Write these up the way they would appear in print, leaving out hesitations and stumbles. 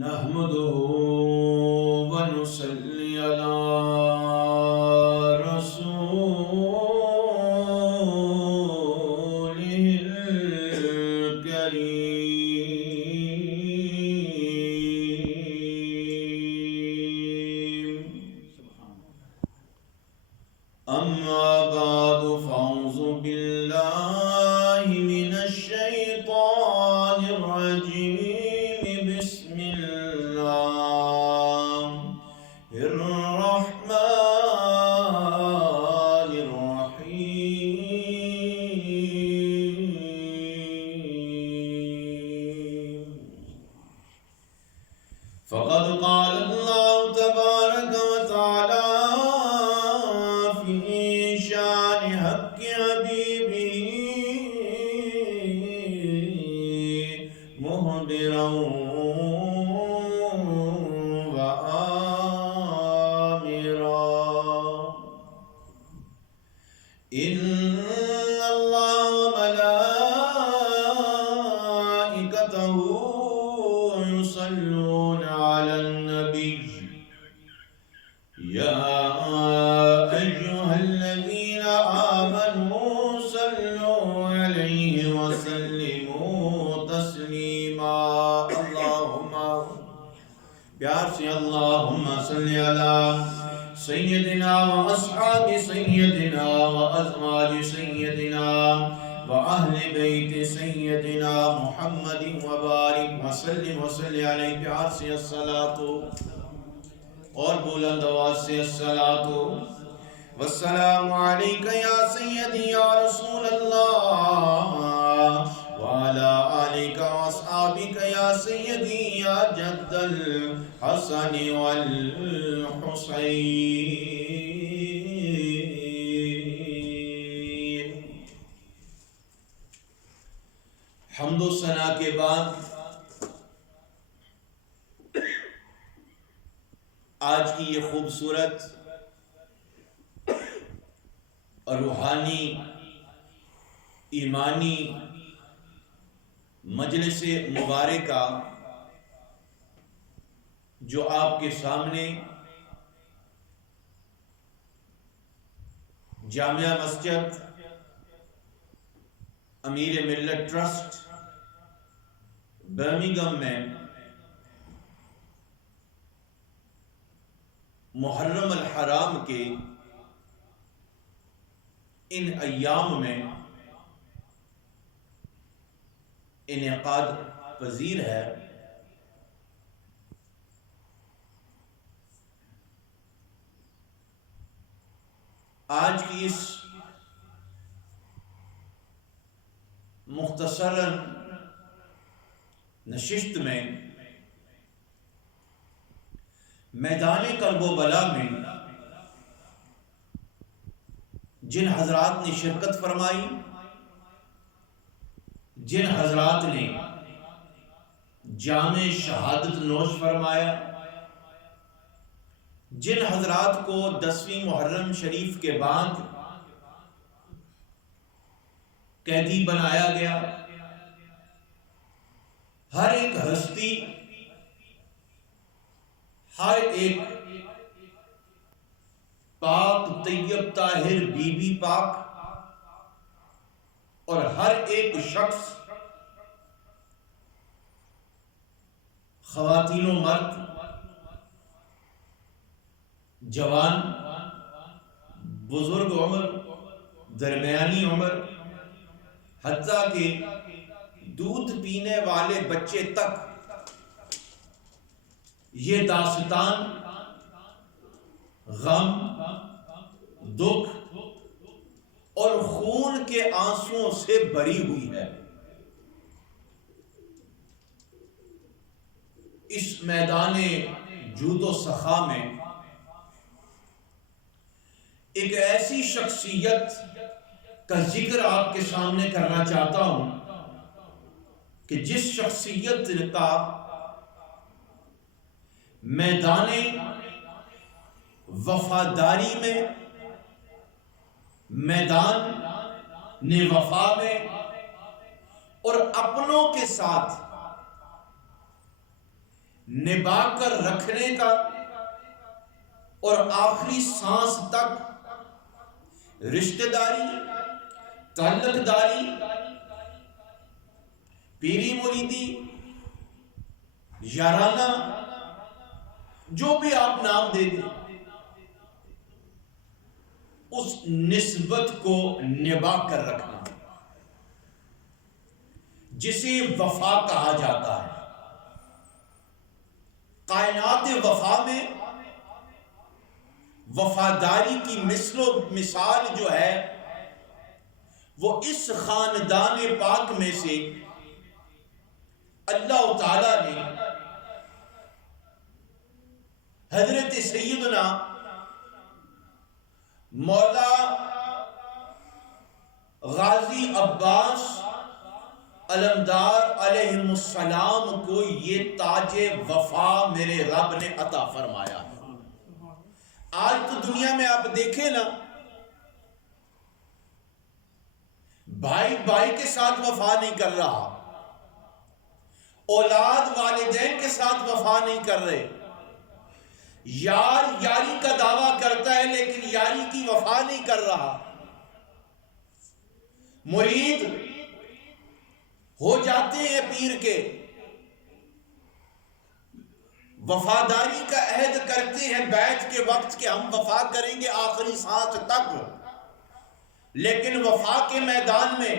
نحمده ونصلي على رسوله الكريم. أما بعد فأعوذ بالله من الشيطان الرجيم. بسم الله الرحمن الرحيم. فقد قال الله تبارك وتعالى في شان حق حبيبه مخبرا وآمرا: إن الله وملائكته يصلون على النبي يا أيها الذين آمنوا صلوا عليه وسلموا تسليما. اللهم پیار سے اللہم صلی علی سیدنا و اصحاب سیدنا و ازواج سیدنا و اہل بیت سیدنا محمد وبارک وسلم وصلی علیہ. پیار سے الصلاۃ اور بلند آواز سے الصلاۃ والسلام علیک یا سیدی یا رسول اللہ وعلی آلک واصحابک یا سیدی یا جد الحسن والحسین. حمد و ثنا کے بعد آج کی یہ خوبصورت اور روحانی ایمانی مجلس مبارکہ جو آپ کے سامنے جامعہ مسجد امیر ملت ٹرسٹ برمنگھم میں محرم الحرام کے ان ایام میں انعقاد پذیر ہے. آج کی اس مختصر نشست میں میدان کرب و بلا میں جن حضرات نے شرکت فرمائی، جن حضرات نے جام شہادت نوش فرمایا، جن حضرات کو 10ویں محرم شریف کے بعد قیدی بنایا گیا، ہر ایک ہستی، ہر ایک پاک طیب طاہر بی بی پاک اور ہر ایک شخص، خواتین و مرد، جوان، بزرگ عمر، درمیانی عمر، حتیٰ کہ دودھ پینے والے بچے تک یہ داستان غم، دکھ اور خون کے آنسوؤں سے بھری ہوئی ہے. اس میدان جود و سخا میں ایک ایسی شخصیت کا ذکر آپ کے سامنے کرنا چاہتا ہوں کہ جس شخصیت کا میدان وفاداری میں، میدان وفا میں اور اپنوں کے ساتھ نبھا کر رکھنے کا اور آخری سانس تک رشتہ داری، تعلق داری، پیری مریدی، یارانہ، جو بھی آپ نام دے دیں، اس نسبت کو نبھا کر رکھنا، جسے وفا کہا جاتا ہے۔ کائنات وفا میں وفاداری کی مثل و مثال جو ہے وہ اس خاندان پاک میں سے اللہ تعالی نے حضرت سیدنا مولا غازی عباس علمدار علیہ السلام کو یہ تاج وفا میرے رب نے عطا فرمایا ہے۔ آج تو دنیا میں آپ دیکھیں نا، بھائی بھائی کے ساتھ وفا نہیں کر رہا، اولاد والدین کے ساتھ وفا نہیں کر رہے، یار یاری کا دعویٰ کرتا ہے لیکن یاری کی وفا نہیں کر رہا، مرید ہو جاتے ہیں پیر کے، وفاداری کا عہد کرتے ہیں بیعت کے وقت کہ ہم وفا کریں گے آخری سانس تک، لیکن وفا کے میدان میں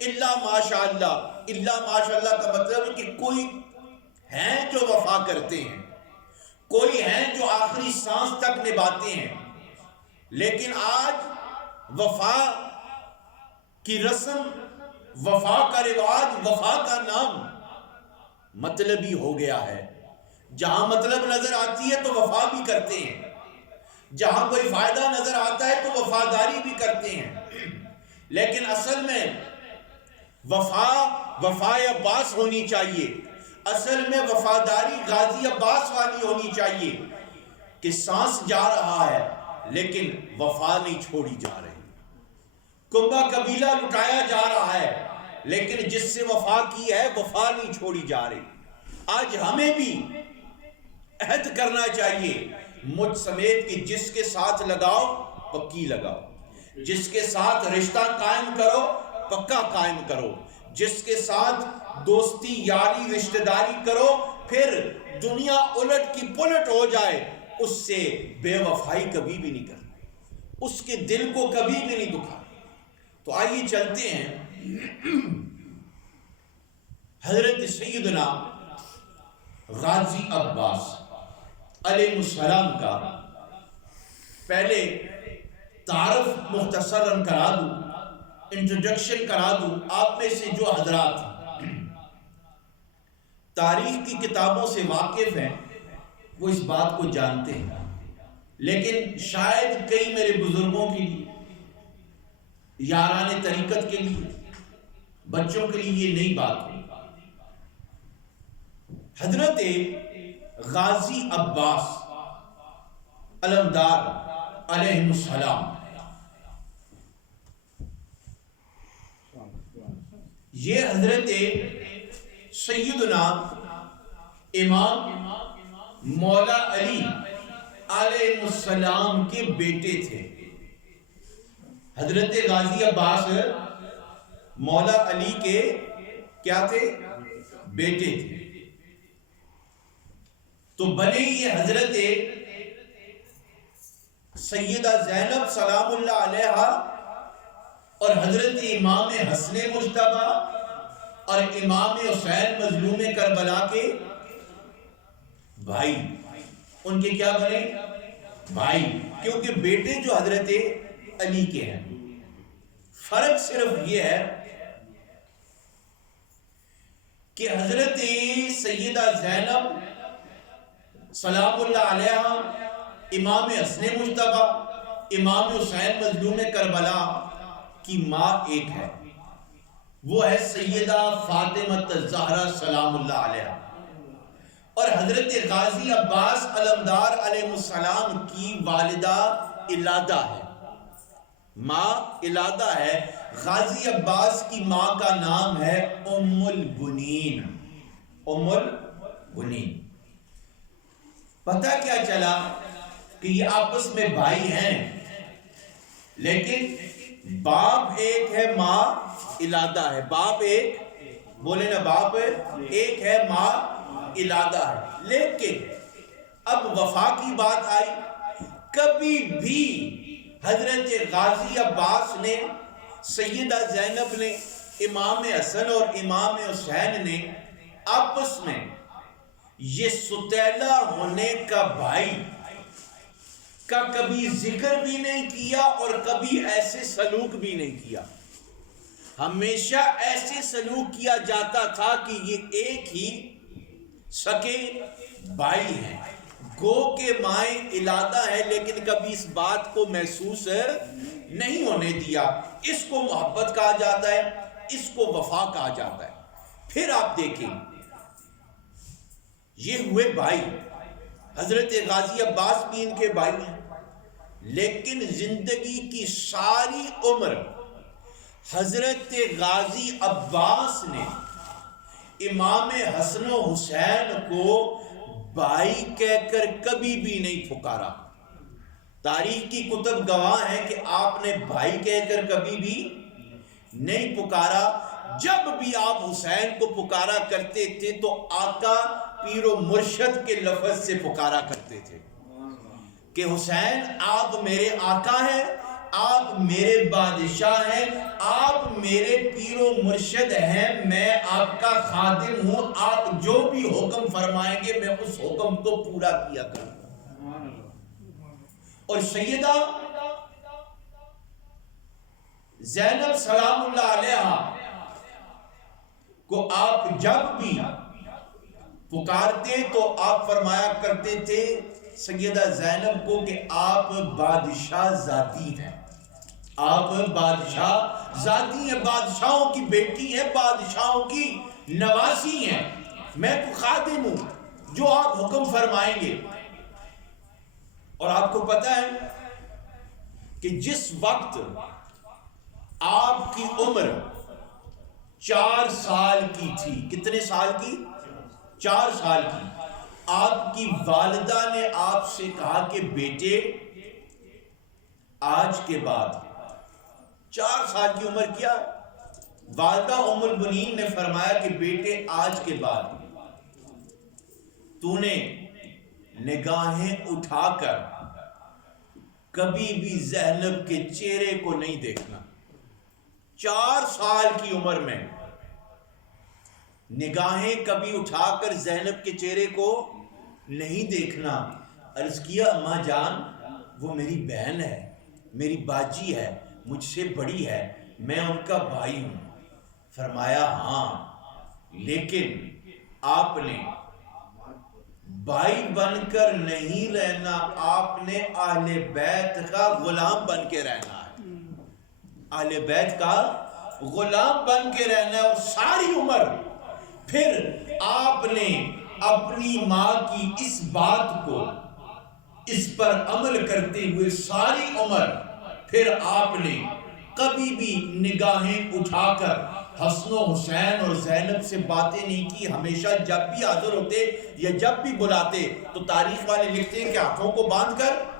الا ماشاءاللہ، الا ماشاءاللہ کا مطلب ہے کہ کوئی ہیں جو وفا کرتے ہیں، کوئی ہیں جو آخری سانس تک نبھاتے ہیں، لیکن آج وفا کی رسم، وفا کا رواج، وفا کا نام مطلبی ہو گیا ہے۔ جہاں مطلب نظر آتی ہے تو وفا بھی کرتے ہیں، جہاں کوئی فائدہ نظر آتا ہے تو وفاداری بھی کرتے ہیں، لیکن اصل میں وفا عباس ہونی چاہیے، اصل میں وفاداری غازی عباس والی ہونی چاہیے کہ سانس جا رہا ہے لیکن وفا نہیں چھوڑی جا رہی، کنبہ قبیلہ لٹایا جا رہا ہے لیکن جس سے وفا کی ہے وفا نہیں چھوڑی جا رہی۔ آج ہمیں بھی عہد کرنا چاہیے مجھ سمیت کہ جس کے ساتھ لگاؤ پکی لگاؤ، جس کے ساتھ رشتہ قائم کرو پکا قائم کرو، جس کے ساتھ دوستی یاری رشتہ داری کرو، پھر دنیا الٹ کی پلٹ ہو جائے اس سے بے وفائی کبھی بھی نہیں کرنا، اس کے دل کو کبھی بھی نہیں دکھا۔ تو آئیے چلتے ہیں حضرت سیدنا غازی عباس علیہ السلام کا پہلے تعارف مختصراً کرا دوں، انٹروڈکشن کرا دوں۔ آپ میں سے جو حضرات تاریخ کی کتابوں سے واقف ہیں وہ اس بات کو جانتے ہیں، لیکن شاید کئی میرے بزرگوں کے لیے، یاران طریقت کے لیے، بچوں کے لیے یہ نئی بات ہے۔ حضرت غازی عباس علمدار علیہ السلام یہ حضرت سیدنا امام مولا علی علیہ السلام کے بیٹے تھے۔ حضرت غازی عباس مولا علی کے کیا تھے؟ بیٹے تھے۔ تو بنے یہ حضرت سیدہ زینب سلام اللہ علیہا اور حضرت امام حسن مجتبی اور امام حسین مظلوم کربلا کے بھائی، ان کے کیا بنے؟ بھائی، کیونکہ بیٹے جو حضرت علی کے ہیں۔ فرق صرف یہ ہے کہ حضرت سیدہ زینب سلام اللہ علیہا، امام حسن مجتبی، امام حسین مظلوم کربلا کی ماں ایک ہے، وہ ہے سیدہ فاطمہ الزہرا سلام اللہ علیہا، اور حضرت غازی عباس علمدار علیہ السلام کی والدہ الادہ ہے، ماں الادہ ہے۔ غازی عباس کی ماں کا نام ہے ام البنین، ام البنین۔ پتہ کیا چلا کہ یہ آپس میں بھائی ہیں، لیکن باپ ایک ہے، ماں علادہ ہے. باپ ایک، بولے نا، باپ ایک ہے، ماں علادہ ہے. لیکن اب وفا کی بات آئی. کبھی بھی حضرت غازی عباس نے، سیدہ زینب نے، امام حسن اور امام حسین نے آپس میں یہ ستیلا ہونے کا بھائی کا کبھی ذکر بھی نہیں کیا اور کبھی ایسے سلوک بھی نہیں کیا. ہمیشہ ایسے سلوک کیا جاتا تھا کہ یہ ایک ہی سکے بھائی ہیں، گو کے مائیں علادہ ہے، لیکن کبھی اس بات کو محسوس نہیں ہونے دیا. اس کو محبت کہا جاتا ہے، اس کو وفا کہا جاتا ہے. پھر آپ دیکھیں، یہ ہوئے بھائی. حضرت غازی عباس بھی ان کے بھائی ہیں، لیکن زندگی کی ساری عمر حضرت غازی عباس نے امام حسن و حسین کو بھائی کہہ کر کبھی بھی نہیں پکارا. تاریخ کی کتب گواہ ہیں کہ آپ نے بھائی کہہ کر کبھی بھی نہیں پکارا. جب بھی آپ حسین کو پکارا کرتے تھے تو آقا پیر و مرشد کے لفظ سے پکارا کرتے تھے کہ حسین آپ میرے آقا ہیں، آپ میرے بادشاہ ہیں، آپ میرے پیر و مرشد ہیں، میں آپ کا خادم ہوں، آپ جو بھی حکم فرمائیں گے میں اس حکم کو پورا کیا کروں گا. اور سیدہ زینب سلام اللہ علیہا کو آپ جب بھی پکارتے تو آپ فرمایا کرتے تھے سیدہ زینب کو کہ آپ بادشاہ ذاتی ہیں، آپ بادشاہ ذاتی ہیں، بادشاہوں کی بیٹی ہیں، بادشاہوں کی نواسی ہیں، میں تو خادم ہوں، جو آپ حکم فرمائیں گے. اور آپ کو پتہ ہے کہ جس وقت آپ کی عمر 4 سال کی تھی، کتنے سال کی؟ 4 سال کی، آپ کی والدہ نے آپ سے کہا کہ بیٹے آج کے بعد، 4 سال کی عمر کیا، والدہ ام البنین نے فرمایا کہ بیٹے آج کے بعد تو نے نگاہیں اٹھا کر کبھی بھی زینب کے چہرے کو نہیں دیکھنا. 4 سال کی عمر میں نگاہیں کبھی اٹھا کر زینب کے چہرے کو نہیں دیکھنا. عرض کیا اماں جان وہ میری بہن ہے، میری باجی ہے، مجھ سے بڑی ہے، میں ان کا بھائی ہوں. فرمایا ہاں، لیکن آپ نے بھائی بن کر نہیں رہنا، آپ نے اہل بیت کا غلام بن کے رہنا ہے، اہل بیت کا غلام بن کے رہنا ہے. اور ساری عمر پھر آپ نے اپنی ماں کی اس بات کو، اس پر عمل کرتے ہوئے ساری عمر پھر آپ نے کبھی بھی نگاہیں اٹھا کر حسن و حسین اور زینب سے باتیں نہیں کی. ہمیشہ جب بھی حاضر ہوتے یا جب بھی بلاتے تو تاریخ والے لکھتے ہیں کہ ہاتھوں کو باندھ کر